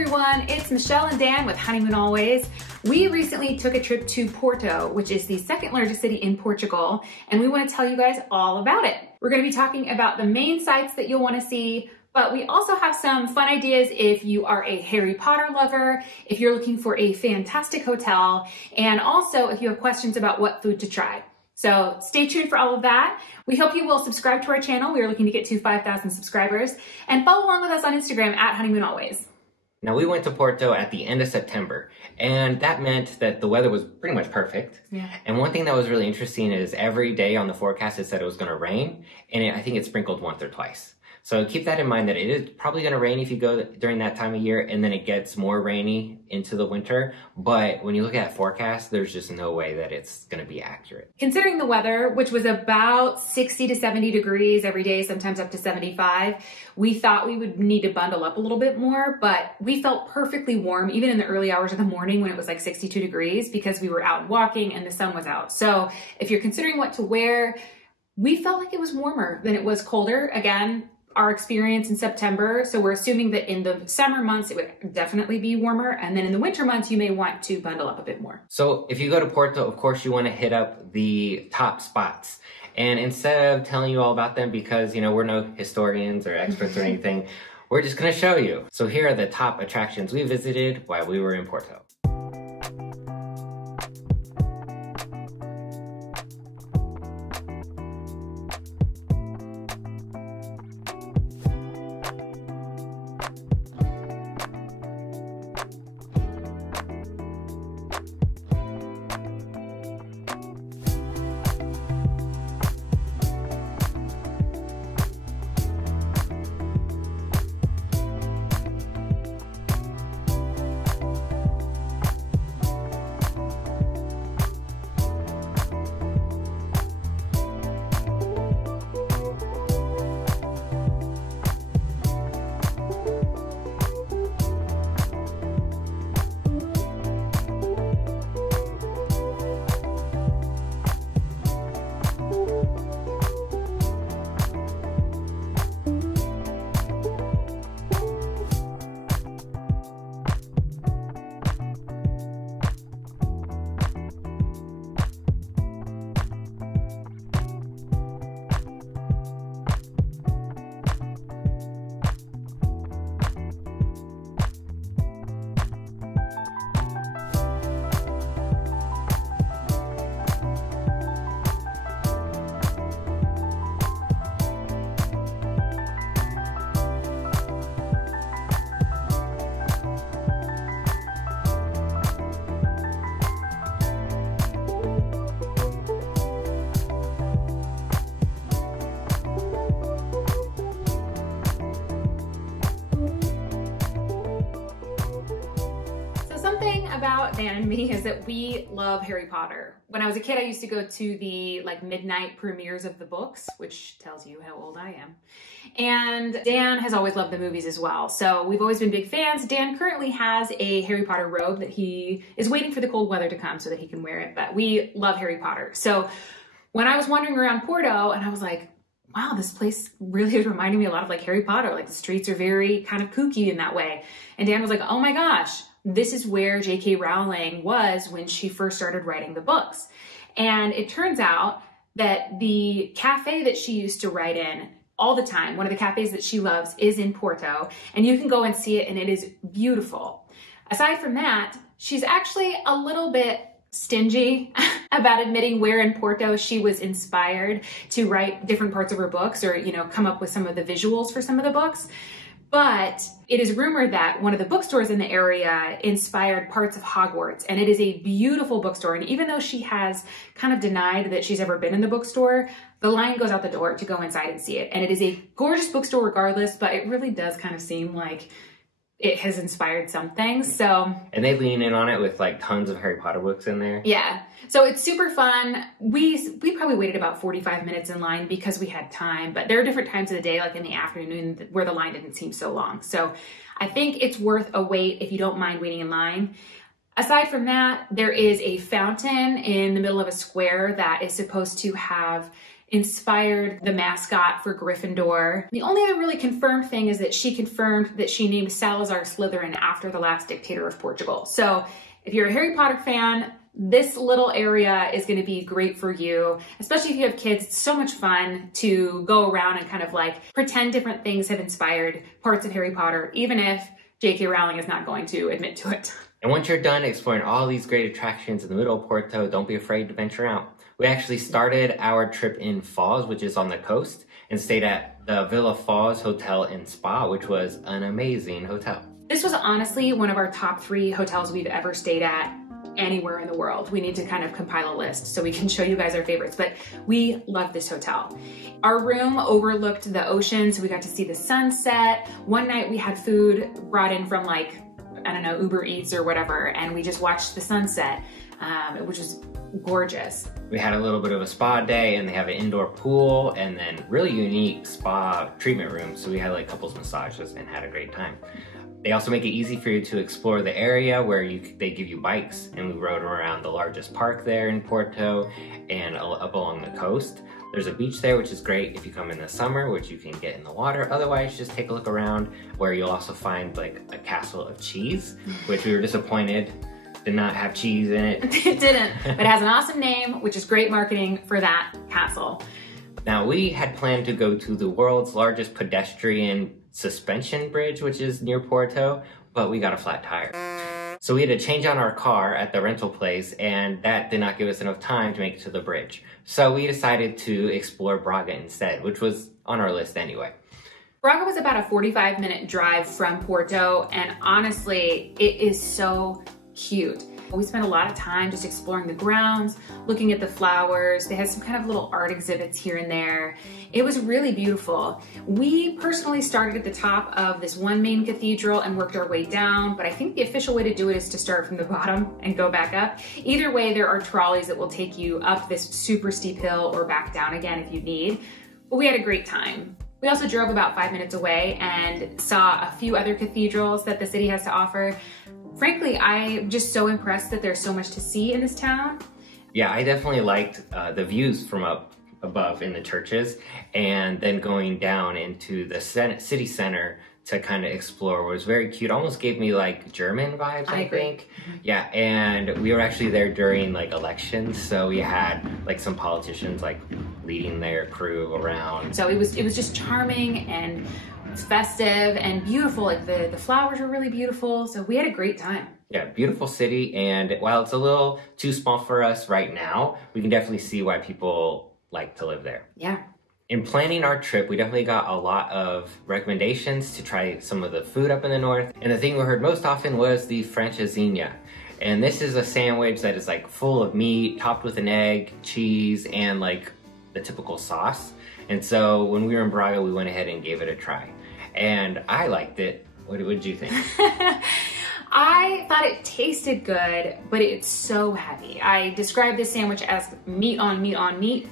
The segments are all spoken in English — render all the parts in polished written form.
everyone, it's Michelle and Dan with Honeymoon Always. We recently took a trip to Porto, which is the second largest city in Portugal, and we want to tell you guys all about it. We're going to be talking about the main sites that you'll want to see, but we also have some fun ideas if you are a Harry Potter lover, if you're looking for a fantastic hotel, and also if you have questions about what food to try. So stay tuned for all of that. We hope you will subscribe to our channel. We are looking to get to 5,000 subscribers, and follow along with us on Instagram at Honeymoon Always. Now, we went to Porto at the end of September, and that meant that the weather was pretty much perfect. Yeah. And one thing that was really interesting is every day on the forecast it said it was going to rain, and I think it sprinkled once or twice. So keep that in mind that it is probably going to rain if you go during that time of year, and then it gets more rainy into the winter. But when you look at forecast, there's just no way that it's going to be accurate. Considering the weather, which was about 60 to 70 degrees every day, sometimes up to 75, we thought we would need to bundle up a little bit more, but we felt perfectly warm even in the early hours of the morning when it was like 62 degrees because we were out walking and the sun was out. So if you're considering what to wear, we felt like it was warmer than it was colder. Again, our experience in September. So we're assuming that in the summer months, it would definitely be warmer. And then in the winter months, you may want to bundle up a bit more. So if you go to Porto, of course, you want to hit up the top spots. And instead of telling you all about them, because, you know, we're no historians or experts or anything, we're just going to show you. So here are the top attractions we visited while we were in Porto. About Dan and me is that we love Harry Potter. When I was a kid, I used to go to the midnight premieres of the books, which tells you how old I am. And Dan has always loved the movies as well. So we've always been big fans. Dan currently has a Harry Potter robe that he is waiting for the cold weather to come so that he can wear it. But we love Harry Potter. So when I was wandering around Porto and I was like, wow, this place really is reminding me a lot of like Harry Potter. Like the streets are very kind of kooky in that way. And Dan was like, oh my gosh, this is where J.K. Rowling was when she first started writing the books. And it turns out that the cafe that she used to write in all the time, one of the cafes that she loves, is in Porto. And you can go and see it, and it is beautiful. Aside from that, she's actually a little bit stingy about admitting where in Porto she was inspired to write different parts of her books or, you know, come up with some of the visuals for some of the books. But it is rumored that one of the bookstores in the area inspired parts of Hogwarts, and it is a beautiful bookstore. And even though she has kind of denied that she's ever been in the bookstore, the line goes out the door to go inside and see it. And it is a gorgeous bookstore regardless, but it really does kind of seem like it has inspired something. So, and they lean in on it with like tons of Harry Potter books in there. Yeah. So it's super fun. We probably waited about 45 minutes in line because we had time, but there are different times of the day, like in the afternoon, where the line didn't seem so long. So I think it's worth a wait if you don't mind waiting in line. Aside from that, there is a fountain in the middle of a square that is supposed to have inspired the mascot for Gryffindor. The only other really confirmed thing is that she confirmed that she named Salazar Slytherin after the last dictator of Portugal. So if you're a Harry Potter fan, this little area is going to be great for you, especially if you have kids. It's so much fun to go around and kind of like pretend different things have inspired parts of Harry Potter, even if J.K. Rowling is not going to admit to it. And once you're done exploring all these great attractions in the middle of Porto, don't be afraid to venture out. We actually started our trip in Foz, which is on the coast, and stayed at the Vila Foz Hotel and Spa, which was an amazing hotel. This was honestly one of our top 3 hotels we've ever stayed at anywhere in the world. We need to kind of compile a list so we can show you guys our favorites, but we love this hotel. Our room overlooked the ocean, so we got to see the sunset. One night we had food brought in from like, I don't know, Uber Eats or whatever, and we just watched the sunset, which was gorgeous. We had a little bit of a spa day, and they have an indoor pool and then really unique spa treatment rooms. So we had like couples massages and had a great time. They also make it easy for you to explore the area where they give you bikes, and we rode around the largest park there in Porto and up along the coast. There's a beach there, which is great if you come in the summer, which you can get in the water. Otherwise, just take a look around, where you'll also find like a castle of cheese, which we were disappointed did not have cheese in it. It didn't, but it has an awesome name, which is great marketing for that castle. Now, we had planned to go to the world's largest pedestrian suspension bridge, which is near Porto, but we got a flat tire. So we had to change out our car at the rental place, and that did not give us enough time to make it to the bridge. So we decided to explore Braga instead, which was on our list anyway. Braga was about a 45-minute drive from Porto, and honestly, it is so cute. We spent a lot of time just exploring the grounds, looking at the flowers. They had some kind of little art exhibits here and there. It was really beautiful. We personally started at the top of this one main cathedral and worked our way down, but I think the official way to do it is to start from the bottom and go back up. Either way, there are trolleys that will take you up this super steep hill or back down again if you need. But we had a great time. We also drove about 5 minutes away and saw a few other cathedrals that the city has to offer. Frankly, I'm just so impressed that there's so much to see in this town. Yeah, I definitely liked the views from up above in the churches, and then going down into the city center to kind of explore was very cute. Almost gave me like German vibes, I think. Yeah, and we were actually there during like elections, so we had like some politicians like leading their crew around. So it was just charming and festive and beautiful. Like the flowers were really beautiful, so we had a great time. Yeah, beautiful city, and while it's a little too small for us right now, we can definitely see why people like to live there. Yeah. In planning our trip, we definitely got a lot of recommendations to try some of the food up in the north, and the thing we heard most often was the francesinha. And this is a sandwich that is like full of meat, topped with an egg, cheese, and like the typical sauce. And so when we were in Braga, we went ahead and gave it a try. And I liked it. What did you think? I thought it tasted good, but it's so heavy. I described this sandwich as meat on meat on meat,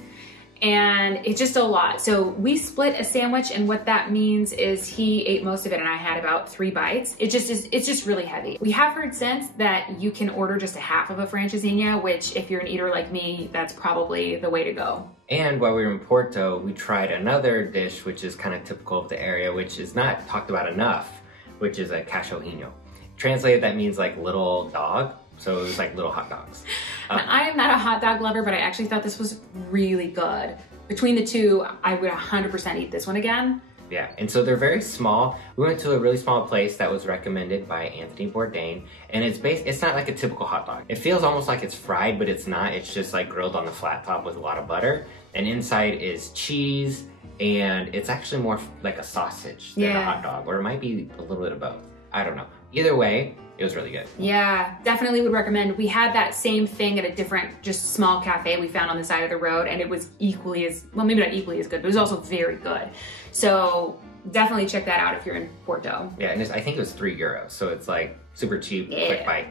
and it's just a lot. So we split a sandwich, and what that means is he ate most of it and I had about 3 bites. It's just really heavy. We have heard since that you can order just a half of a francesinha, which if you're an eater like me, that's probably the way to go. And while we were in Porto, we tried another dish which is kind of typical of the area, which is not talked about enough, which is a cachorrinho. Translated, that means like little dog. So it was like little hot dogs. I am not a hot dog lover, but I actually thought this was really good. Between the two, I would 100% eat this one again. Yeah, and so they're very small. We went to a really small place that was recommended by Anthony Bourdain, and it's not like a typical hot dog. It feels almost like it's fried, but it's not. It's just like grilled on the flat top with a lot of butter, and inside is cheese, and it's actually more like a sausage than a hot dog, or it might be a little bit of both. I don't know. Either way, it was really good. Yeah, definitely would recommend. We had that same thing at a different, just small cafe we found on the side of the road, and it was equally as, well, maybe not equally as good, but it was also very good. So definitely check that out if you're in Porto. Yeah, and I think it was €3, so it's like super cheap, quick bite.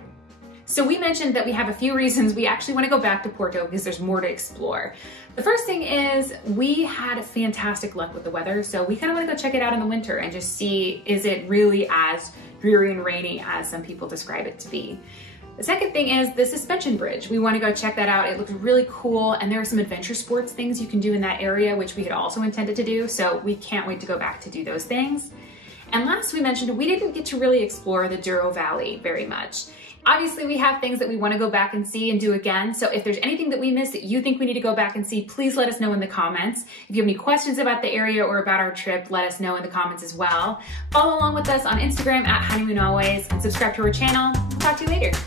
So we mentioned that we have a few reasons we actually want to go back to Porto because there's more to explore. The first thing is we had fantastic luck with the weather, so we kind of want to go check it out in the winter and just see, is it really as dreary and rainy as some people describe it to be. The second thing is the suspension bridge. We want to go check that out. It looks really cool, and there are some adventure sports things you can do in that area, which we had also intended to do, so we can't wait to go back to do those things. And last, we mentioned we didn't get to really explore the Douro Valley very much. Obviously, we have things that we want to go back and see and do again, so if there's anything that we missed that you think we need to go back and see, please let us know in the comments. If you have any questions about the area or about our trip, let us know in the comments as well. Follow along with us on Instagram @HoneymoonAlways and subscribe to our channel. We'll talk to you later.